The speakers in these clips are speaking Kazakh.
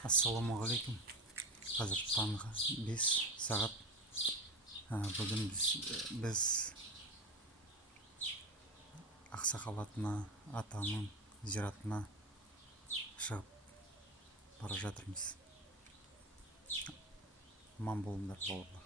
Ассалаумағалейкум. Қазір таңғы 5 сағат. Бүгін біз Ақсақал атаның зиратына шығып бара жатырмыз. Аман болыңдар, бауырлар.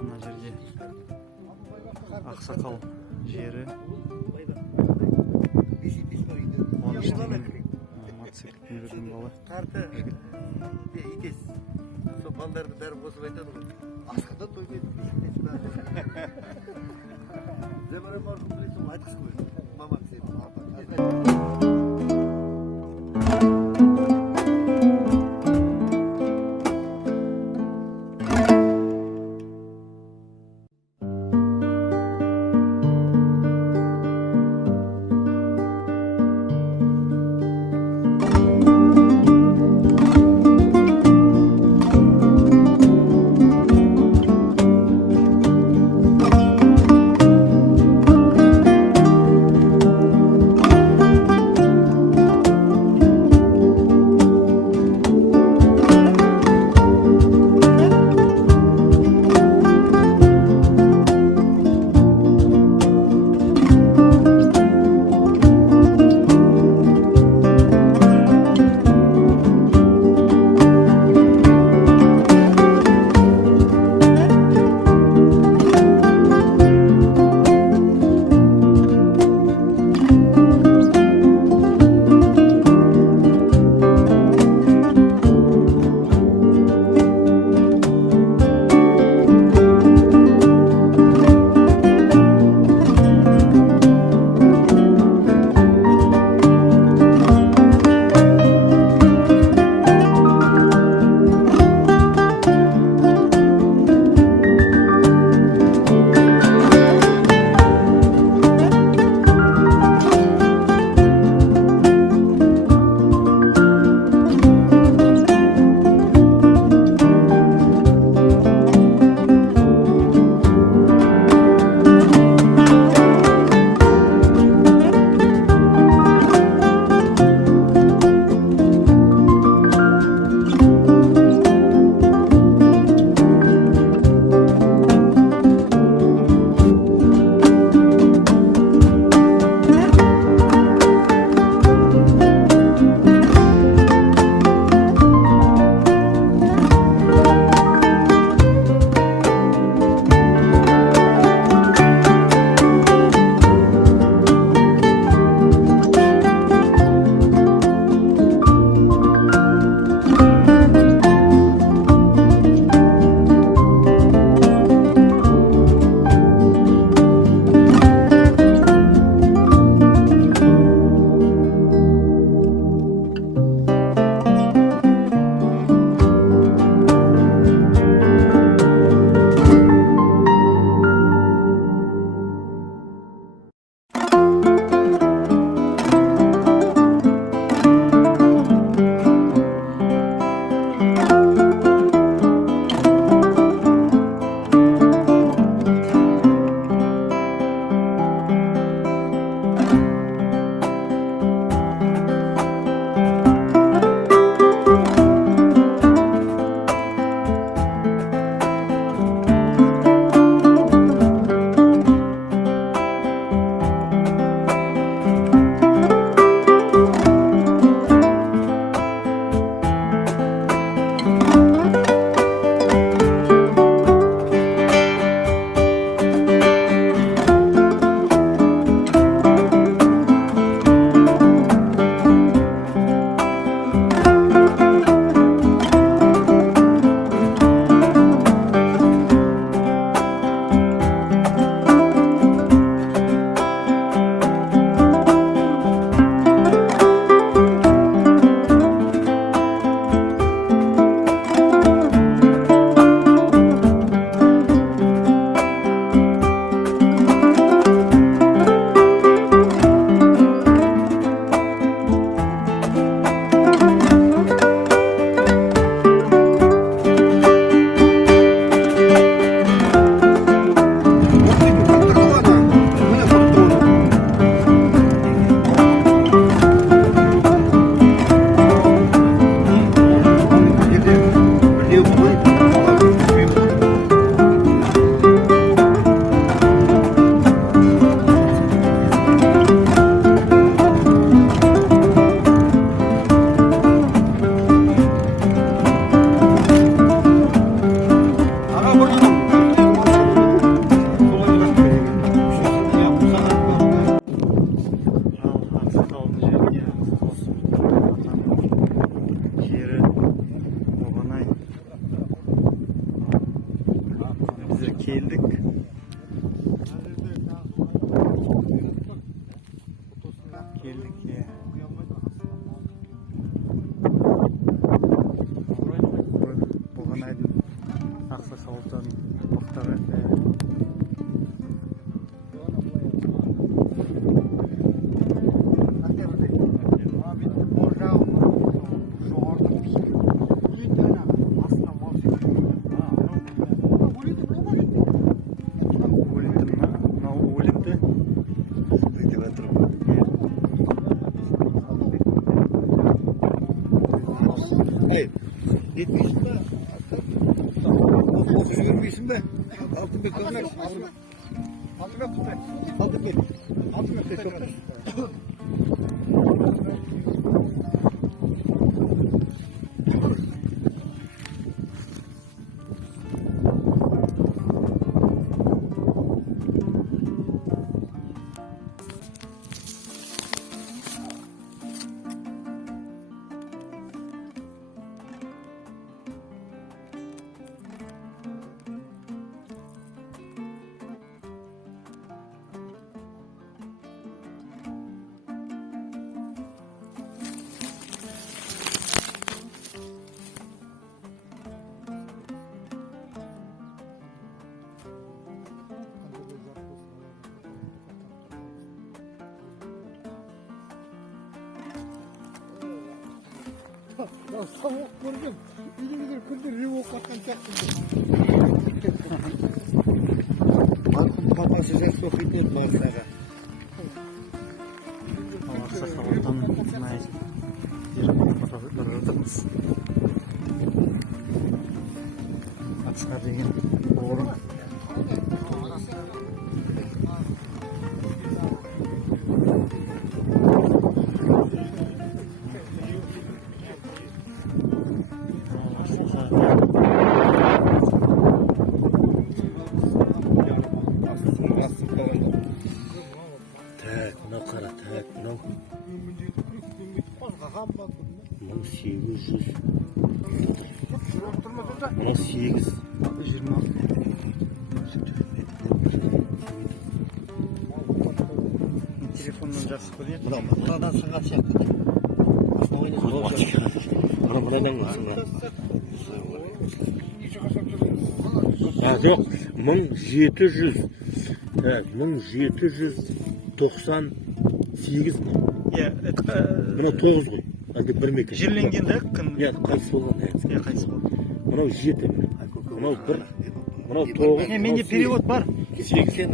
Ана жерде Ақсақал жері 13 деген мотоциклмен жүрген бала. Қарты итес. Сол балдарды бәрі қосып айтады ғой. Асқанда тоймайды. Zemara markum bilirsin айтқысы ғой. Маман сен. Hayır. Gitmiyorsun da. Okuz görmüyorsun be. Altın bir köpek. Altın bir köpek. Altın bir. Altın bir köpek. Ya soğuk gördüm. İyi gündür revolt attan çaktım. Markum papası size sokuydu Bağırsağa. Ақсақалдан мына жер барып жатырмыз. Ақсақал деген орын. Так, мынау қара, так, мынау 1800. Мынау 8. 26. Телефоннан жақсы көрінеді. Мынадан сынған сияқты. Мынадан сынған. Жоқ, 1700. 1798 мың. Иә, Мынау 9 ғой. Әлде 1 мекен. жерленгенде кім? Иә, қайтыс болған. Иә, қайтыс болды. Мынау 7. Мынау 1. Мынау 9. Менде перевод бар. 80.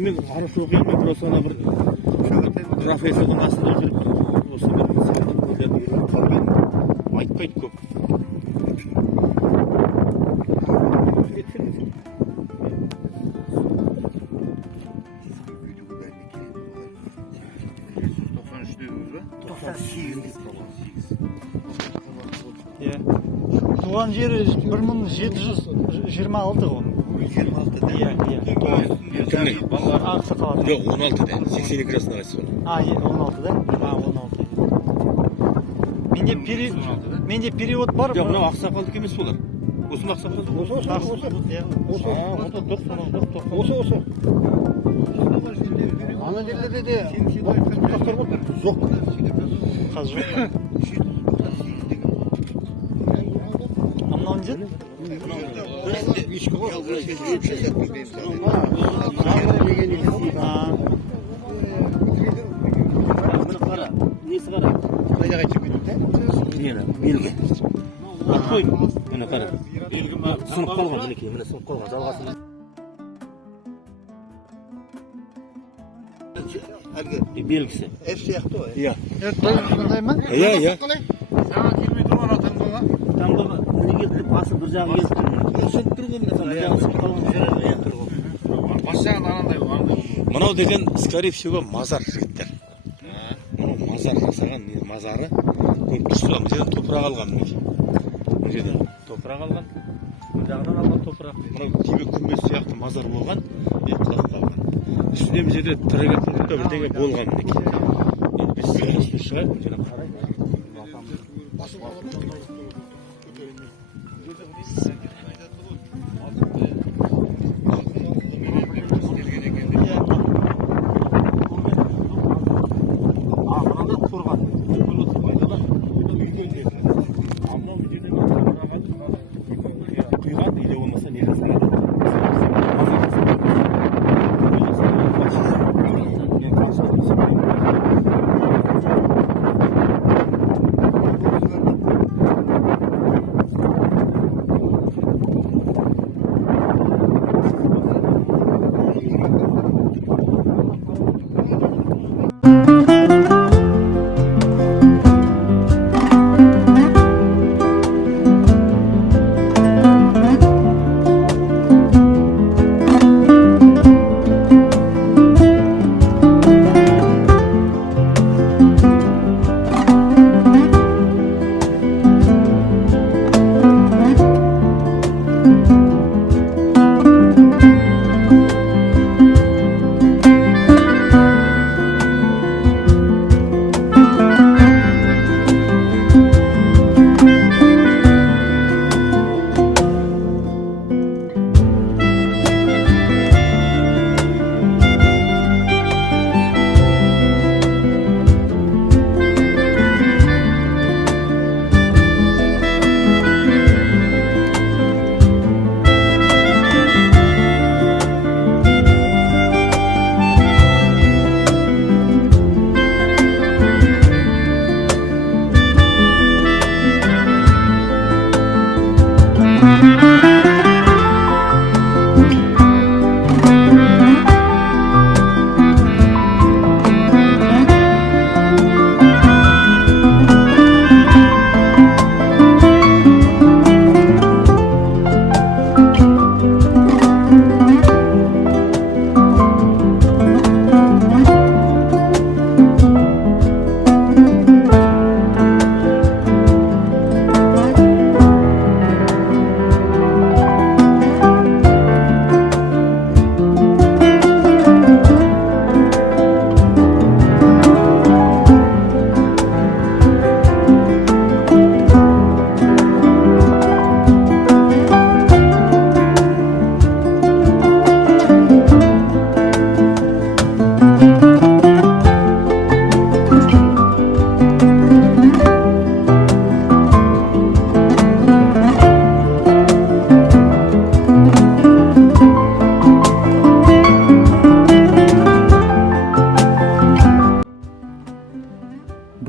Мен арыз оқимын, просто ана бір профессордың астында жүріп, осы бір салдық көздерді үйреніп қалған. Айтпайды көп. Иә. Туған жері 1726 ғой. 26. Иә, иә. Кімнің? Ақсақал. Жоқ, 16-да. 82 жасында қайтыс болған. 16-да? 16. Менде перевод бар. Жоқ, мынау Ақсақалдікі емес болар. Осы ма Ақсақал? Осы. Ана жерлерде де Жоқ. Қазір жоқ. Мынауын жет? Несі қара? Қайда қайтып кетті? Нені? Белгі. От қой, мені қара. Сынып қалған, мінекей, міне сынып қалған, жалғасын. Белгісі. Әр сияқты ғой. Иә. Қандай ма? Иә. Саған келмей тұрған таңбаға. Таңбаға, міне келді, басы бір жағы келді. Сынып тұрған, міне бір жағы сынып қалған. Бас жағын анандай бар. Мынау деген, скорее всего, мазар жігіттер. Мынау мазар жасаған, мазары. Көріп тұрсыз ба, бұл жерден топырақ алған мінекей. Бұл жерден топырақ алған. Бұл жағынан алған топырақ. Мынау тибек күмбез сияқты мазар болған, құлап қалған. Үстіне бұл жерде тірегі құлыпта бірдеңе болған мінекей. Енді біз үстіне шығайық, бұл жерден қарайық.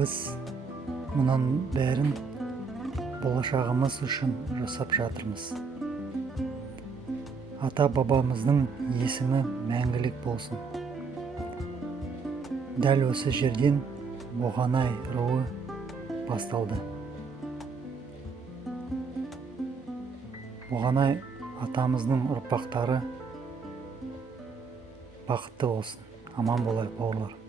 Біз мұның бәрін болашағымыз үшін жасап жатырмыз. Ата бабамыздың есімі мәңгілік болсын. Дәл осы жерден Бұғанай руы басталды. Бұғанай атамыздың ұрпақтары бақытты болсын. Аман болайық бауырлар.